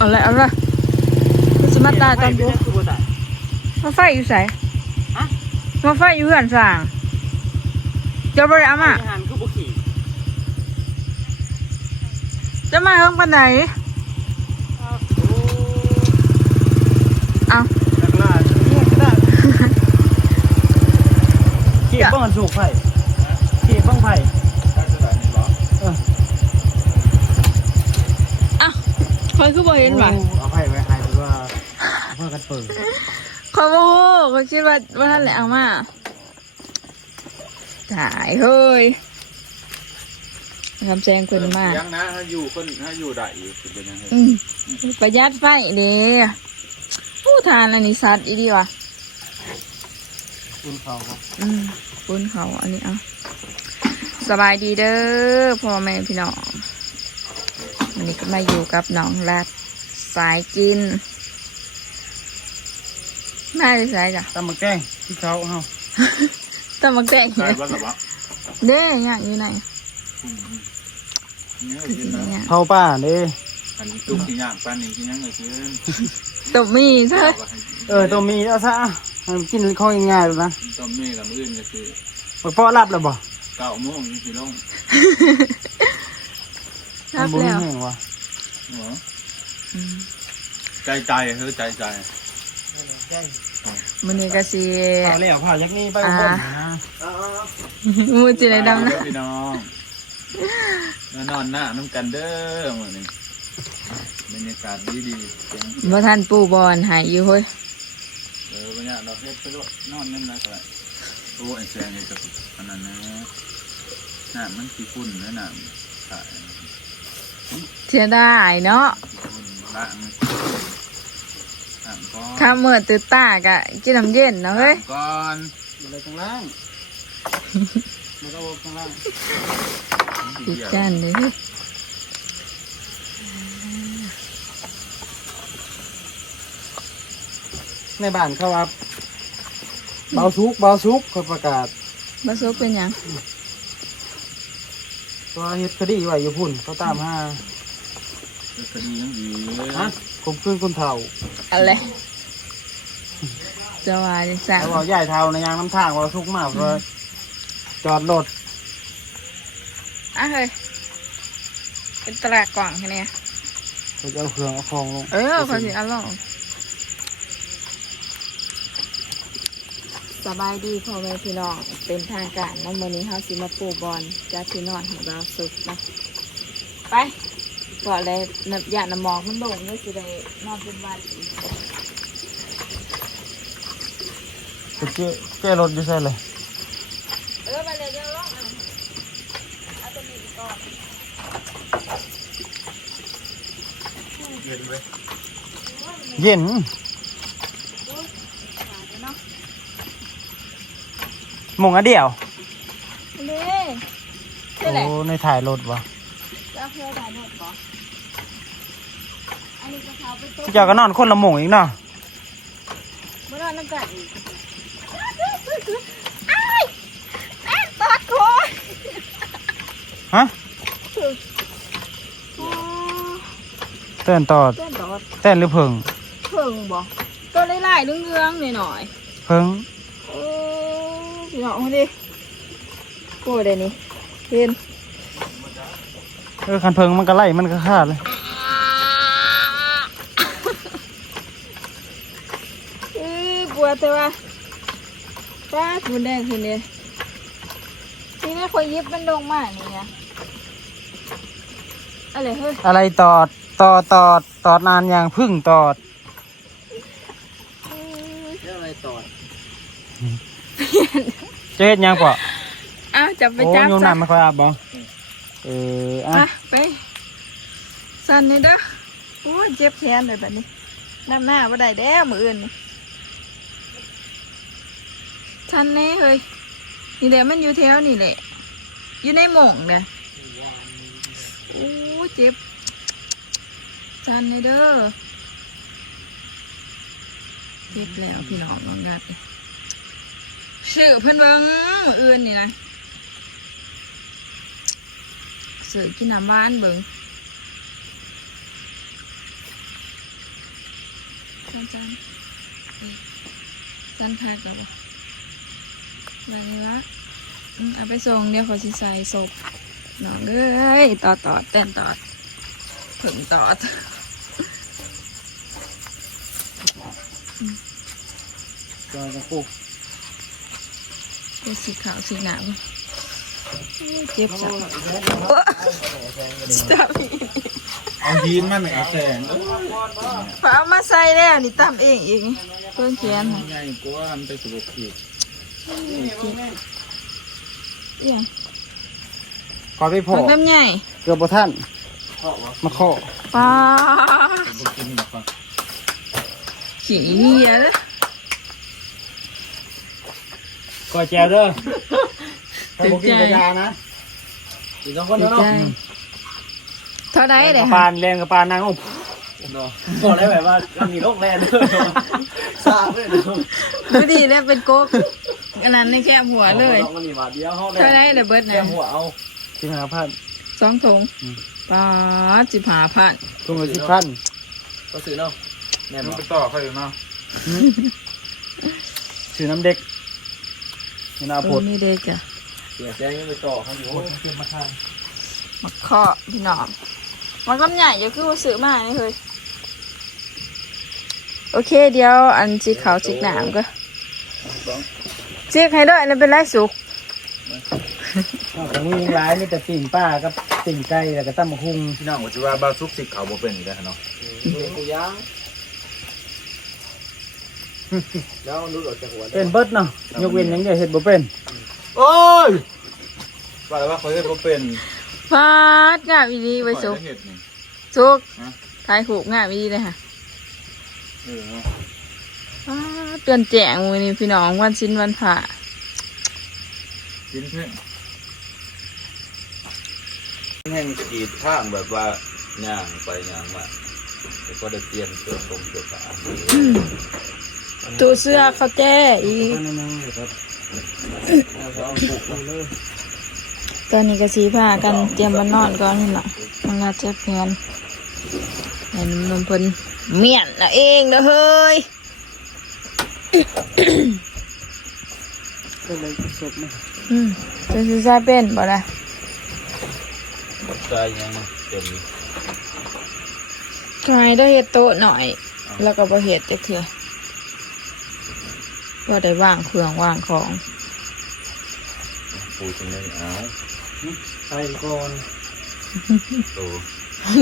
เอาละเอาละกูจะมาตายตอนกูคือบ่ตายมาไฟอยู่ใส่ฮะมาไฟอยู่เหือนสร้างเจ้าบริอามาทหารคือบ่ขี่จะมาเฮิงปันไหนเอานักล่าเนี่ยก็ได้เก็บบ้างสูกไผ่เก็บบ้างไผ่ อยคือบ่เห็นว่ะเอาไผ่ไว้ให้เพราะว่าเพื่อกันเปิดขอยบ่ฮู้ขอยคิดว่าว่าท่านแหละเอามาถ่ายเฮ้ยคำแซงเพิ่นมายังนะถ้าอยู่คนถ้าอยู่ได้อยู่สิเป็นยังไงอืมประหยัดไฟเด้ผู้ทานอันนี้สัตว์อีดีว่ะคุณเขาครับอืมปุ้นเขาอันนี้เอาสบายดีเด้อพ่อแม่พี่น้อง วันนี้ก็มาอยู่กับน้องรัดสายกิน มาได้สายจ้ะตำมักแกงที่เขาเฮาต้องมาแต่งได้บ้างหรอวะเด้อย่างอยู่ไหนเนี่ยคือกิสินนะเนี่ยเผาป้าเด้อันนี้ตุ้มที่ย่างปานนี้ที่ยังไงกินตบมีเถอะเออตัวมีเอาซะให้มันกินข้าวง่ายๆเลยนะต้มเมฆกับมื้ออื่นก็คือบักเพาะรับแล้วบ่เก้าโมงนี่สิลง รับมันบ่มีแล้ว แห้งว่ะหัวอืมใจใจเฮ้ยใจใจมันนี้ก็สิเผาแล้วเผายักนี่ไปอุบลนะมูจิเลยดำนะ พี่น้องมานอนหน้าน้ำกันเด้อมื้อนี้บรรยากาศดีดีๆเสียงบ่ท่านปู่บอลหายอยู่เฮ้ยเออบรรยากาศเราเฮ็ดไปโลดนอนนั่นนะก็ได้โอ้ไอ้แซงนี่ก็อันนั้นนะน้ำมันสิฝุ่นนะน้ำถ่าย เสียดายเนาะล้างล้างก่อนข้ามเมื่อตื่นตากะกินน้ำเย็นเนาะเฮ้ยล้างก่อนอะไรข้างล่างแล้วก็เอาข้างล่างติดจานเลยเฮ้ยในบ้านเขาว่าเบาซุกเบาซุกเขาประกาศบาซุกเป็นหยัง ตัวเฮ็ดคดีไว้อยู่พุ่นเขาตามหา คดียังดีฮะผมคืนคนเฒ่าอะไรจะว่าจะสั่งแล้วว่าย่ายเฒ่าในยางน้ำทางว่าซุกมากเพราะว่าจอดรถอะเฮ้ยเป็นตลาดกล่องแค่เนี้ยเขาจะเอาเครื่องเอาของลงเออขอสิเอาลองสบายดีพ่อแม่พี่น้อง เป็นทางการแล้วมื้อนี้เฮาสิมาปลูกบอลจากที่นอนของเราสุกนะไป ก่อนเลยนับยาน้ำหมอกมันโด่งเลยสิได้นอนเป็นวันอีกไปเจ๊แก้รถอยู่ใช่เลยเออไปเลยเดี๋ยวลองเอาเอาตัวนี้ก่อนเย็นเว้ยเย็นหาเดี๋ยวเนาะหมงอันเดียวนี่นี่แหละโอ้ในถ่ายรถวะจะ เพื่อถ่ายรูปก่อนอันนี้ก็เขาไปตุ๊ที่เจ้าก็นอนคนละหมงอีกเนาะเมื่อนอนน้ำกันอีกไอ้ายแม่ตอดคอฮะโอ้เต้นตอดเต้นตอดเต้นหรือเพิงเพิ่งบ่ตัวไล่ๆเรื่องๆหน่อยเพิงๆเออพี่น้องมาดิโกูได้นี่เห็นเออคันเพิงมันก็ไล่มันก็ฆ่าเลยเออปวดแต่ว่าป้าคุณแดงคุณเนี่ยนี่นะคอยยิบมันลงมานี่นะอะไรเฮ้ยอะไรตอดตอดตอดตอดนานอย่างพึ่งตอดอืมเรื่องอะไรตอดจะเฮ็ดหยังกว่าอ้าวจับไปโอ้จับยมซะน้ำไม่ค่อยอาบบ่ เอออะอะไปสั่นนี่เด้อโอ้ยเจ็บแขนเลยแบบนี้น้ำหน้าบ่ได้แล้มืออื่นนี่สั่นแน่เฮ้ยนี่แหละมันอยู่แถวนี่แหละ อยู่ในหม่องเนี่ยโอ้เจ็บสั่นเลยเด้อเจ็บแล้วพี่น้องน้องกัดชื่อเพิ่นเบิ่งมืออื่นนี่นะ เสือกินน้ำหวานเบิ่งอาจารย์จานพักแล้วบ่อะไรนี่วะอืมเอาไปส่งเดี๋ยวเขาสิใส่ศพน้องเอ้ยตอดตอดเต้นตอดผึ่งตอดก็จะปลูกเป็นสีขาวสีหนาว เจ็บจังสตาร์บีเอายีนมาแหม่แสงฝาเอามาใส่แล้วนี่ตำเองเองเพิ่นเขียนให้ใหญ่กว่ามันไปสุบขีดเอี่ยงขอไปพอมันน้ำใหญ่เกือบบ่ท่านมาข้อปลาบุกินหรอกปะขี้เหี้ยเลยก่อแจวเด้อ ถ้าบ่กินกระยานะอีกสองคนดีเนาะใจเท่าไรเด้กระค่ะปานแรงกระปานนางโอ้บอกได้แบบว่าก็มีโรคแรงด้วยทราบเลยเนาะดูดีแล้วเป็นโก๊กอันนั้นในแค่หัวเลยมันมีบาทเดียวเฮาเท่าไรเด้เบิดแก้นะมหัวเอาสิบห้าพันสองถุงปลาจิบหาพันคุณมาสิบพันก็ซื้อเนาะแม่นมันบ่ไปต่อเขาอยู่เนาะซื้อน้ำเด็กนี่นาเอปอดนี่เด็กจ้ะเสียแซงยังไปต่อเขาอยู่เก็บมาทานมักข้อพี่น้องมันก็ใหญ่เยอะคือว่าซื้อมานี่เคยโอเคเดี๋ยวอันสีขาวสีหนามก็เจ๊กให้ด้วยอันนั้นเป็นไรสุกตรงนี้ยังร้ายมีแต่ปิ่งป้ากับปิ่งไก่แล้วก็ตั้มหุงพี่น้องว่าจะว่าบาซุกสิเขาบ่เป็นอีกแล้วเนาะกูย่างแล้วมันรู้ออกจากหัวเป็นเบิดเนาะยกเว้นหยังจะเห็ดบ่เป็น โอ้ยว่าแล้วว่าเขาเฮ็ดบ่เป็นฟาดงามอีดีไปสุกเฮ็ดนี่สุกฮะทายหูกงามอีดีเลยค่ะเออฟาดเตือนแจงมือนี่พี่น้องวันสิ้นวันผ่ากินเพื่อนแห่งกรีดข้างแบบว่าย่างไปย่างมาแต่ก็ได้เปลี่ยนเสื้อตรงเสื้อผ้าตูเสื้อเขาแจ้อีกนั่นนั่นครับ ตอนนี้ก็สีผ้ากันเตรียมวันอนก่อนพี่น้องมันก็จะแพนเห็นนมเพิ่นเมียนละเองเด้อเฮ้ยก็เลยสดนะอืมจะสิใส่เป็นบ่ล่ะใจยังเต็มใครได้เฮ็ดโต๊ะหน่อย แล้วก็บ่เฮ็ดจักเทื่อ ว่าได้ว่างเครื่องว่างของปูตรงนี้เอาใส่ก่อนโต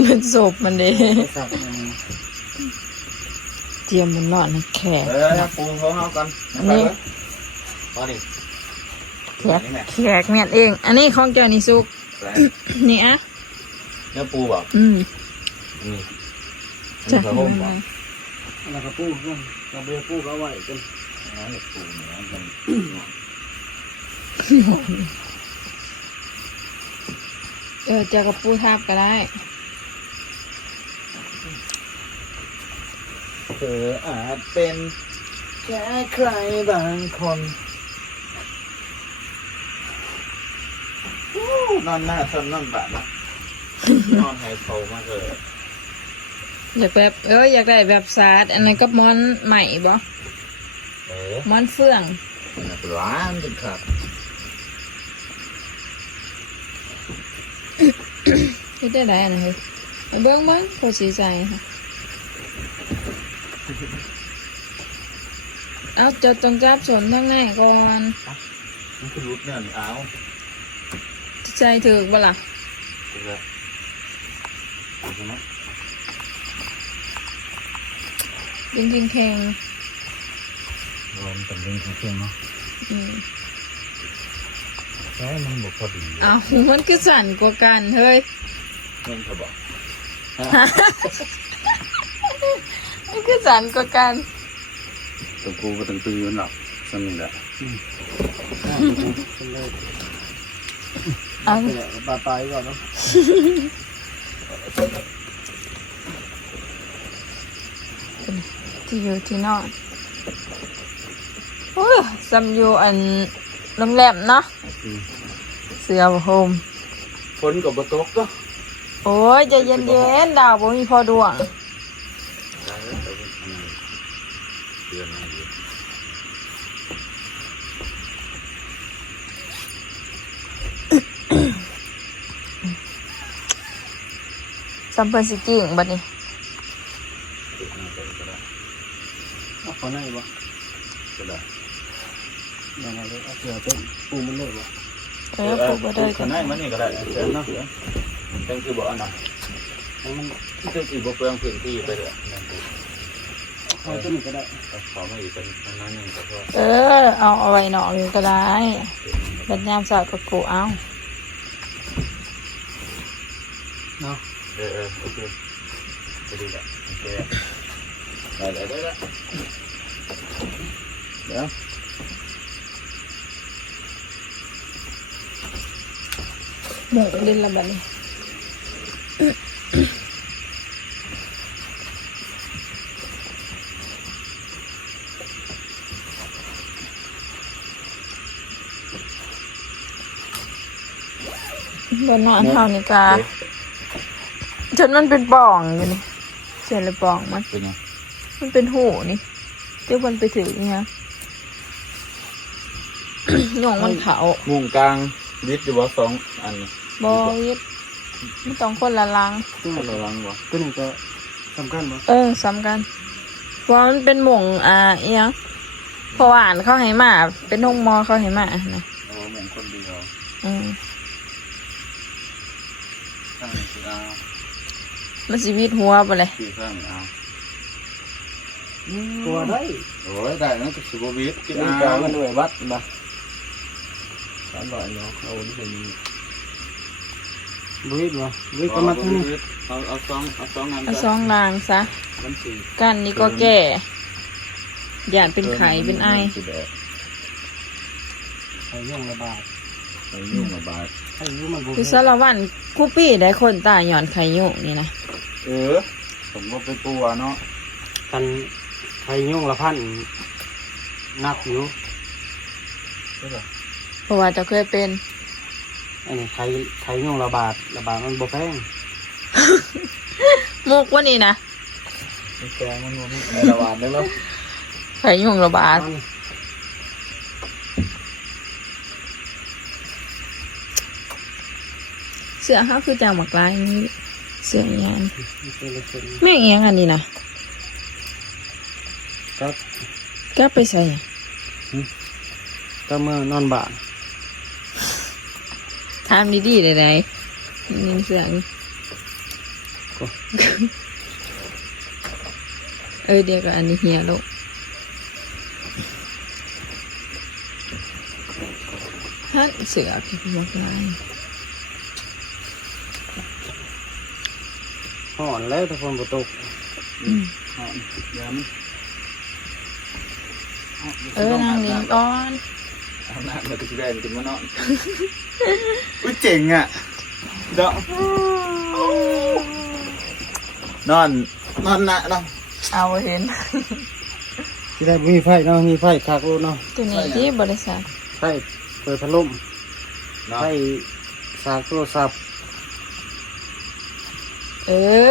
เป็นศพมันเด้สับมันเตรียมมันนอนให้แขกเออปูเขาเฮากันอันนี้ตอนนี้แขกแขกเมียนเอง อันนี้ของเจ้านี่สุกนี่อะเนื้อปูแบบอืมนี่จ้ะนี่พระห่มบ่แล้วก็ปูกันเราไปปูก็ไว้กัน น้ำปูเนื้อมันเออเจะกับปูทาบก็ได้ เธออาจเป็นแค่ใครบางคนนอนหน้าทนนอนบาดนะนอนไฮโซมากเลยอยากแบบเอออยากได้แบบซาดอันนั้นก็มอนใหม่บ่เออ มอนเฟื่องร้านจนขาดเฮ็ดได้หลายอันเลยไปเบิ้งเบิ้งโคสีใส่ค่ะเอาเจะต้องจับสนทั้งในก่อนมันคือรุดเนี่ยนี่เอาใจถือบ่ล่ะใช่ไหมใช่ไหมดึงกินแข็ง รวมเป็นเรื่องของเครื่องเนาะอืมใช่มันบอกพอดีเอามันคือสั่นกว่ากันเฮ้ยเพื่อนเขาบอกมันคือสั่นกว่ากันตัวกูก็ต้องตื้อมันหรอกสนิทแหละเป็นเลยเอาไปแล้วปลาปลายก่อนเนาะที่อยู่ที่นอนโอ้ยซัมอยู่อันโรงแรมเนาะเสือโฮมฝนกับบตกก็โอ้ยใจเย็นๆดาวบ่มีพอดวงเตือนให้อยู่ซัมเปอร์สกิ้งบัดนี้ติดหน้าไปก็ได้เอาขอหน้าอีกบ่ก็ได้ ยังไงเลยเอาเสือเป็นปูมันเลยบ่เออปลูกบ่ได้ข้างในมันนี่ก็ได้เสือเนาะเป็นคือบ่อันน่ะให้มันที่จะสิบ่เปลืองพื้นที่ไปเลยนั่นคือเอาตัวนี้ก็ได้เอาขอมาอีกเป็นประมาณนึงก็พอเออ เอาเอาไว้นอกอยู่ก็ได้บัดยามสาดก็กูเอาเนาะเออเออโอเคไปดีละโอเคได้ได้ได้ได้เดี๋ยว หมูลิ้นละบัดนี้บนนอนเท่านี้กาจนมันเป็นป่องอยู่นี่เสียเลยป่องมันเป็นยังมันเป็นหูนี่เจ้ามันไปถือเนี่ยหย่องมันเขามุงกลาง วิทย์อยู่บ่สองอันนี้บอวิดไม่ต้องคนละลัง ตัวคนนี้ละหลังบ่ตัวนี้ก็สำคัญบ่เออสำคัญเพราะมันเป็นหม่งอ่าเอียงเพราะว่าอ่านเขาให้มา เป็นห้องมอเขาให้มานะโอ้แม่งคนเดียวอืมข้างนี้สิเอามันสิวีดหัวไปเลยที่ข้างนี้เอาตัวได้โอ้ยได้นั่นก็สิบ่วิทย์ที่ตัวนี้เอาก็มันด้วยวัดบ่สา มร้อยเนาะเอาที่เป็นบุ้ยบ่บุ้ยก็มาทั้งนี้เอาเอาสองเอาสองอันเอาสองลางซะมันสี่กันนี่ก็แก่อย่านเป็นไข่เป็นไอสิแดกใส่ย่องระบาดไปยุ่งกับบาดให้รู้มันบ่คือสารวันคูปี้ได้คนตายหย่อนไข่ยุงนี่นะเออผมก็ไปกลัวเนาะกันใครย่องละพันนักอยู่ เพราะว่าจะเคยเป็น อันนี้ใครใครย่องระบาดระบาดมันบ่แพงมุกว่านี่นะแกมันมันในระหว่างนั้นแล้วไข่ยุงระบาดมันเสื้อเขาคือจางหมักลายนี้เสื้ออยางมันเป็นละเส้นแม่งเอียงอันนี้นะก็ก็ไปใส่ก็เมื่อนอนบ้า นทำดีๆเลยไดนี่เสื้อนี่เออเดี๋ยวก็อันนี้เฮียลูกฮันเสือพี่หมักลายห่อนแล้วถ้าฝนบ่ตกอืมอ๋อเดี๋ยวมันเออนางเลี้ยงก่อน เอาหน้ามาติดแดงกินมานอนอุ้ยเจ๋งอะเดาะนอนนอนนะเนาะเอาเห็นที่ได้มีไฟเนาะมีไฟคักโลเนาะตัวนี้ที่บริษัทไฟเปิดพัดลมเนาะไฟสากโทรศัพท์เอ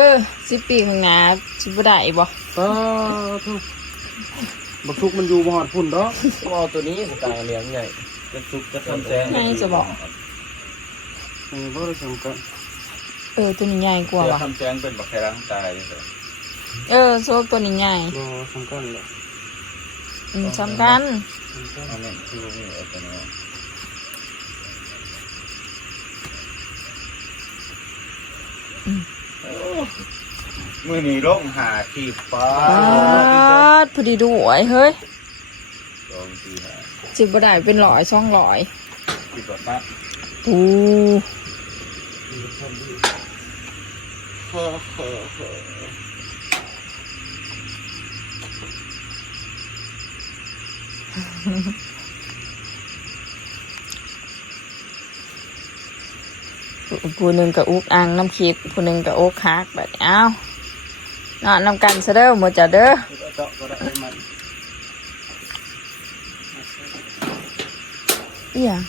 อสิปีข้างหน้าสิบ่ได้บ่ก็ทุก บักทุกมันอยู่บ่ฮอดพุ่นดอกก็ตัวนี้สไตล์เลี้ยงใหญ่จะจุกจะทำแซงให้จะบอก เออบ่ได้สำคัญเออตัวนี้ใหญ่กว่าจะว่ะทำแซงเป็นบักแครังตายเลยเหรอเออโซกตัวนี้ใหญ่บ่สำคัญเลยอืมสำคัญสำคัญอันนี้คือมีเอาตัวนี้ มือนี้ลงหาขีดฟ้าปาดพอดีด้วยเฮ้ยลองทีหาสิบ่ได้เป็นร้อยสองร้อยขีดแบบนั้นอู้ผู้หนึ่งกับอุกอังน้ำคิดผู้หนึ่งกับอุกฮักแบบนี้เอ้า นอนนำกันซะเด้อหมดจะเด้อเจาะก็ได้มันอีหยัง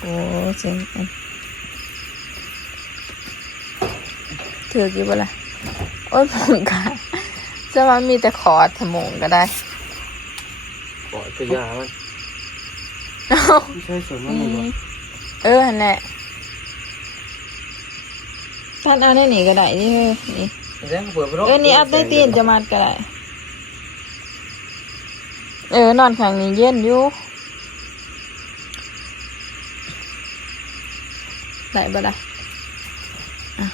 โอ้เจ๋งกันถือกี่บ่ล่ะโอ้ยผมกะจะว่ามีแต่ขอดถมงก็ได้ปล่อยกระยามันเอ้าไม่ใช่ส่วนมันเลยเออหันแหละท่านเอาได้หนีก็ได้นี่เฮ้ยนี่ เรื่องเปิดไปรถเออนี่อัพได้ตีนจะมาก็ได้เออนอนข้างนี้เย็นอยู่ได้บ่ล่ะอะ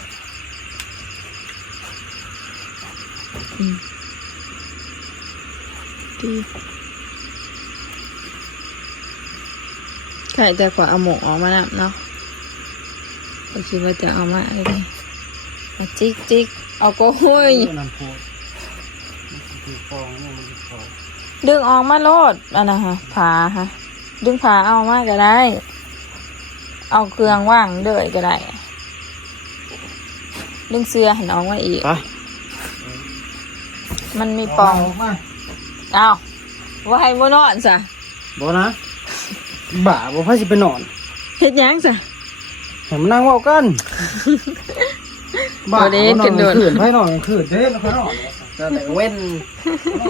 อืมดีใครจะกว่าเอาหมกออกมานะเนาะก็คิดว่าจะเอามาอะไรมาจิกจิก เอาโก็ห้ยน้ำพุคือฟองเนี่ยมันฟองดึงออกมาโลดอันนะฮะผาฮะดึงผาเอามาก็ได้ เอาเครื่องว่างเดยก็ได้ ดึงเสื้อเห็นออกมาอีก ไปมันมีปองมาเอาว่าให้บ่นอนซะบ่นะบ่าบ่พาสิไปนอนเฮ็ดหยังซะเห็นมันนั่งเว้ากัน บ่ได้เฮ็ดกันโดดคืนไผนอนกลางคืนเด้แล้วไผนอนจะแต่เว้น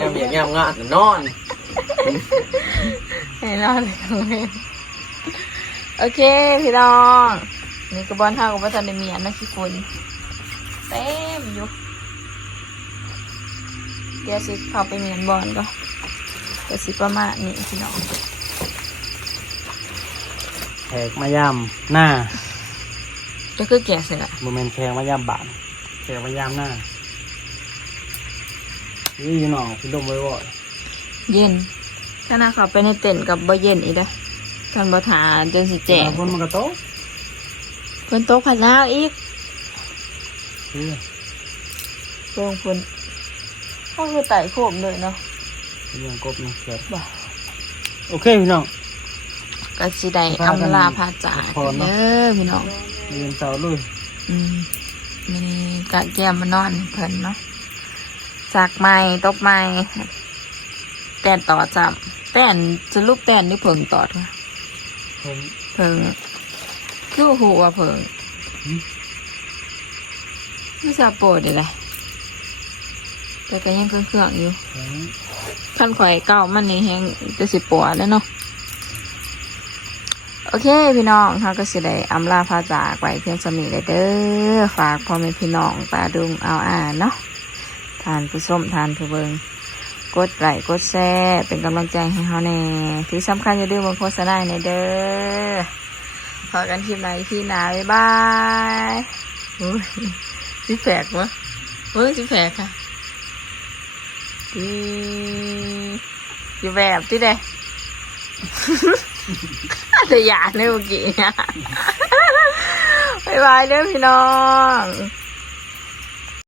ยามเบียกยามงานนอนให้นอนเลยโอเคพี่น้องนี่กระบอนเท่ากับว่าทันได้มีอันนักขี้ฝุ่นเต็มอยู่เดี๋ยวสิเข้าไปเมียนบอลก็ก็สิประมาณนี้พี่น้องแขกมายามหน้า จะคือแก่เสร็จละบ่แม่นแขกมายามบ้านแขกมายามหน้านี่อยู่น้องพี่ลมไว้บ่อยเย็นถ้านาเขาไปในเต็นท์กับบ่เย็นอีกเด้อท่านบ่ถาจนสิแจ้งคนมันก็โตะเพิ่นโต๊ะผัดแล้วอีกนี่โรงเพิ่นก็คือไต่โคมเลยเนาะเป็นยังกบนี่เกิดบ่โอเคพี่น้อง ก็สิได้อำลาพาจากพรเนาะเด้อพี่น้องเรียนเสาร์ลุยอืมมีกะแก้มมานอนเพิ่นเนาะจากไม้ตบไม้แต่นต่อจับแต่นจะลูกแต่นหรือเผิงตอดค่ะผมเพิงคือหัวเพิงหืมไม่ทราบโปรดเลยแต่ก็ยังเครื่องๆอยู่ผมขั้นข่อยเก่ามันนี่แฮงจะสิปวดแล้วเนาะโอ เคพี่น้องเขาก็สิได้อำลาพาจากไว้เพียงสมีเลยเด้อฝากพ่อแม่พี่น้องตาดุงเอาอ่านเนาะทานผู้ส้มทานผู้เบิงกดไลค์กดแชร์เป็นกำลังใจให้เขาแน่ที่สำคัญอย่าลืมบนโฆษณาในเด้อพอกันคลิปไหนที่หนาบ๊ายบายอุ้ยสิแปลกวะเฮ้ยสิแปลกค่ะอยู่แบบที่ใดแต่อย่าเลยเมื่อกี้บายบายเด้อพี่น้อง